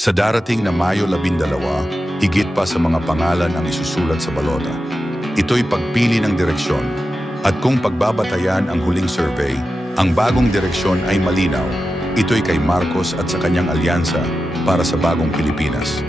Sa darating na Mayo 12, higit pa sa mga pangalan ang isusulat sa balota. Ito'y pagpili ng direksyon. At kung pagbabatayan ang huling survey, ang bagong direksyon ay malinaw. Ito'y kay Marcos at sa kanyang alyansa para sa bagong Pilipinas.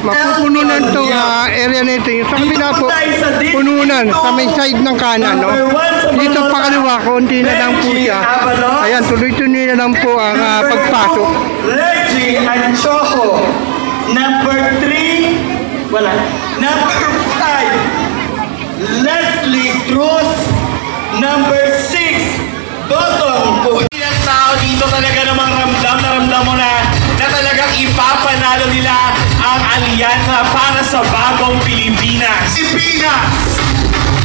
Mapupuno na itong area na ito. Sa kabila po, pununan sa may side ng kanan. No? Dito pa kaliwa, konti na lang po siya. Ayan, tuloy-tuloy na lang po ang pagpasok. Reggie Anchojo. Number 3, wala. Number 5, Leslie Cruz. Number 6, Dotong po. Ilang tao dito talaga namang ramdam na ramdam mo na talagang ipapanalo nila ang alyansa para sa bagong Pilipinas. Pilipinas!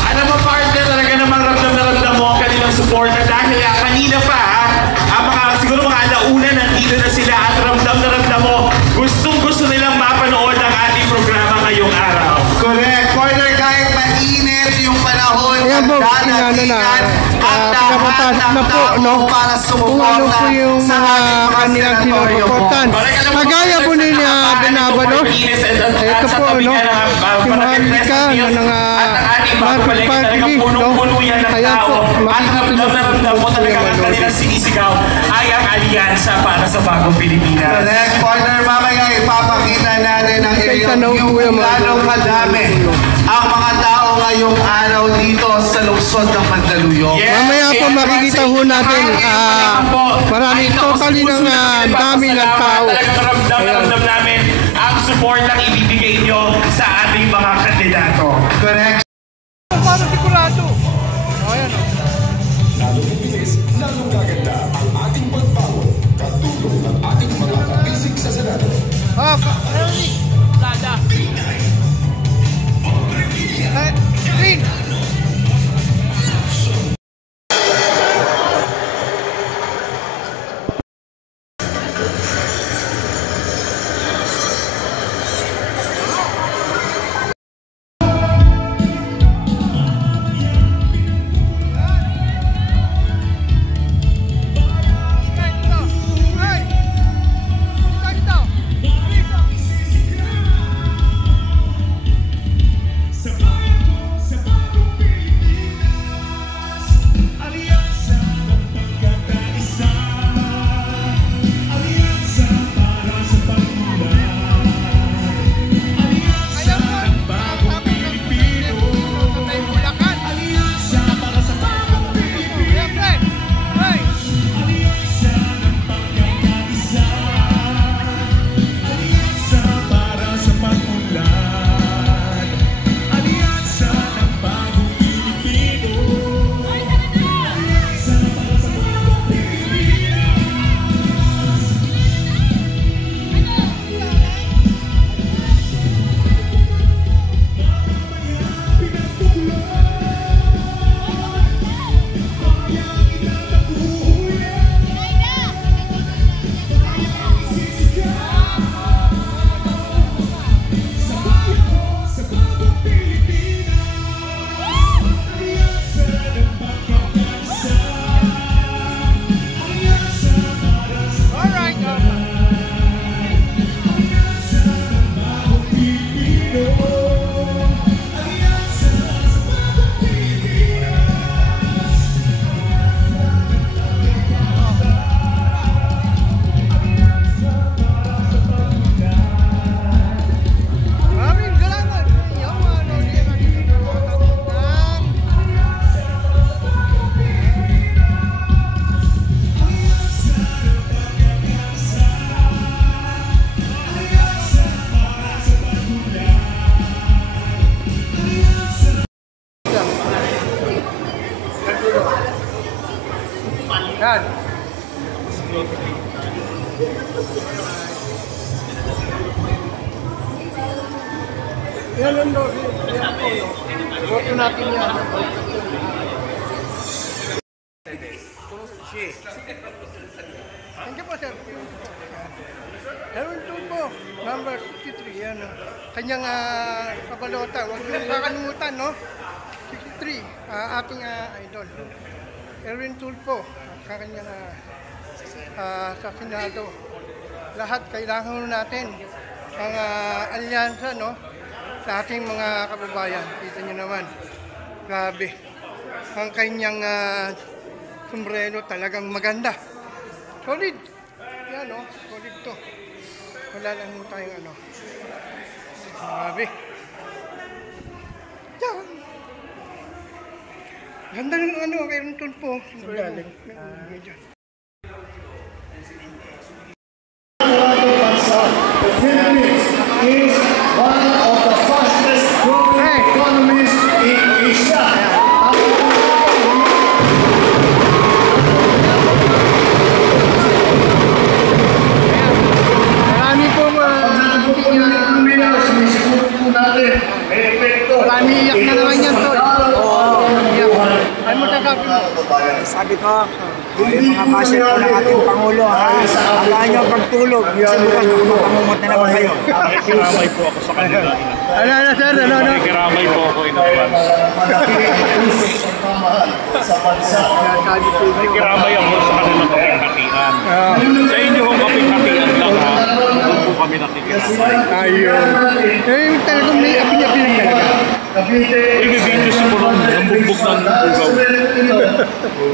Alam mo partner, talaga namang ramdam na ramdam mo ang kanilang suporta dahil kanina pa, ang mga, siguro mga alauna nandito na sila at ramdam na ramdam mo, gustong-gusto nilang mapanood ang ating programa ngayong araw. Correct. Partner, kahit mainit yung panahon, pinapapasok na po, no? Kung ano po yung mga kanilang sinusuportan. Kagaya po nila Benabalos, ito po, no? Si Maharlika, Marcos Pagli, no? Kaya po, makikita mo talaga ang kanilang sinisigaw ay ang alyansa para sa bagong Pilipinas. Correct. Partner, mamaya ipapakita natin ang review kung gano'ng kadami ang mga tao ngayong araw dito sa lungsod ng Mandaluyong. Mamaya po makikita ho natin maraming totally ng dami ng tao. Ramdam namin ang support na ibibigay nyo sa ating mga kandidato. Correct. Para sigurado. Ayan o. Lalong bilis, lalong gaganda ang ating pagbago. Katulong ng ating mga kabisig sa Senado. Lada. Green. Yan. Yan ang boto natin yan. Thank you po, sir. Meron doon po, number 63, yan. Kanyang kabalota, huwag niyong kakalimutan, no? 63, ating idol. Erwin Tulfo, kanyang sa Senado. Lahat kailangan natin ang alyansa, no? Sa ating mga kababayan. Kita niyo naman, grabe. Ang kanyang sombrero talagang maganda. Solid. Yan, no? Solid to. Wala lang tayong ano. Grabe. Yan. Ganda ng ano, kay Erwin Tulfo. Galing. The Philippines is one of the fastest growing economies in Asia. Marami po sinisiguro po natin may epekto. marami iyak na naman yan, Tol. Ano masasabi mo? Sabi ko, yung mga basher po ng ating Pangulo, halaan nyo pagtulog. Kasi bukas makapangungot na naman kayo. Nakikiramay po ako sa kanila. Ano, sir? Ano? Nakikiramay po ako in advance. Sa bansa. Nakikiramay ako sa kanilang kapinghatian. Sa inyo kung kapinghatian lang ha, doon po kami nakikiramay. Ayun. Eh, talagang may api-api lang talaga. Ibibigyo siguro ng bugbog ng ugaw.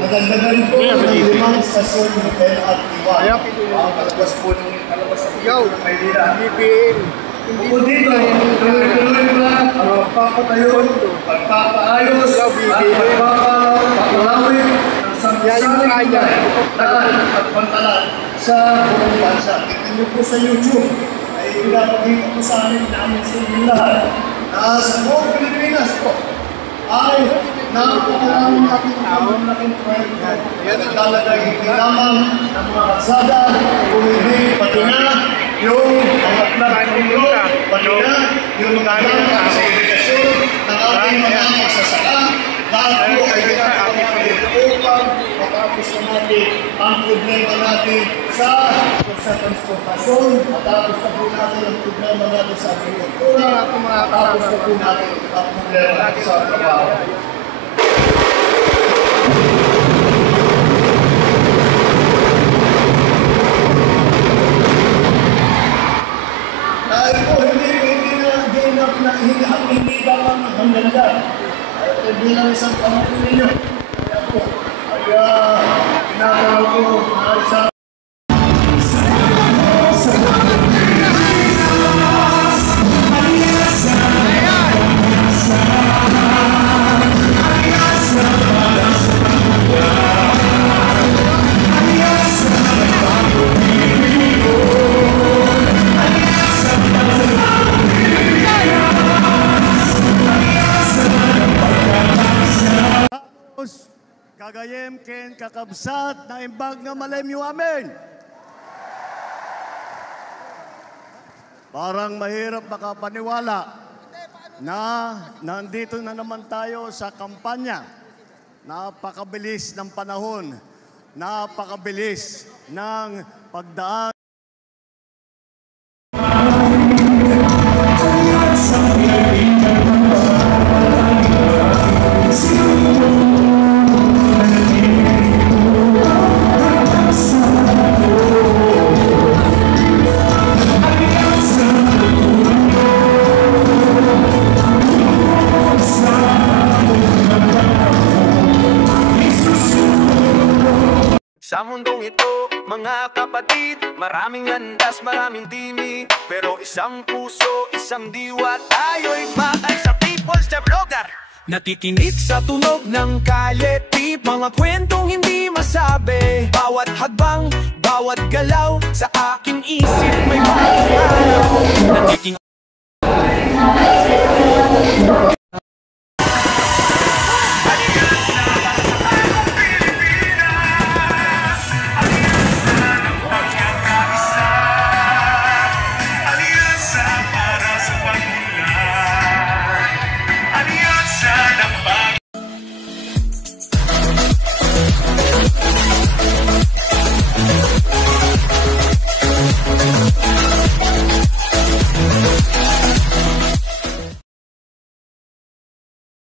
Maganda na rin po ang limang stasyon ng LRT1. Ang kalabas po ng Maynila. Bukod dito, tuloy-tuloy na ang pagpapatayon, pagpapaayos, at pagpapalawin ng samsang daan at pantalan sa buong bansa. Tignan niyo po sa YouTube ay pinapakita po sa amin namin sa inyo lahat na sa buong Pilipinas po ay napakaraming ating laking proyekto. Yan ang talaga hindi lamang ng mga kalsada, kung hindi pati na yung mga plan ng ulo, pati na yung mga plan sa irigasyon ng ating mga magsasaka. Lahat po ay ginagawa upang matapos na natin ang problema natin sa transportasyon, matapos na po natin ang problema natin sa agrikultura, matapos na po natin ang problema natin sa trabaho. Dahil po hindi lamang ang ganda. At bilang isang pamilya ninyo, kaya po, kaya pinagawa ko sa Kagayem ken kakabsat na imbag nga malemyo amin. Parang mahirap makapaniwala na nandito na naman tayo sa kampanya. Napakabilis ng panahon, napakabilis ng pagdaan. Sa mundong ito, mga kapatid, maraming landas, maraming timi, pero isang puso, isang diwa, tayo'y mahal sa People's Developer. Nakikinig sa tunog ng kalye, tip, mga kwentong hindi masabi. Bawat hadbang, bawat galaw, sa aking isip may mga araw.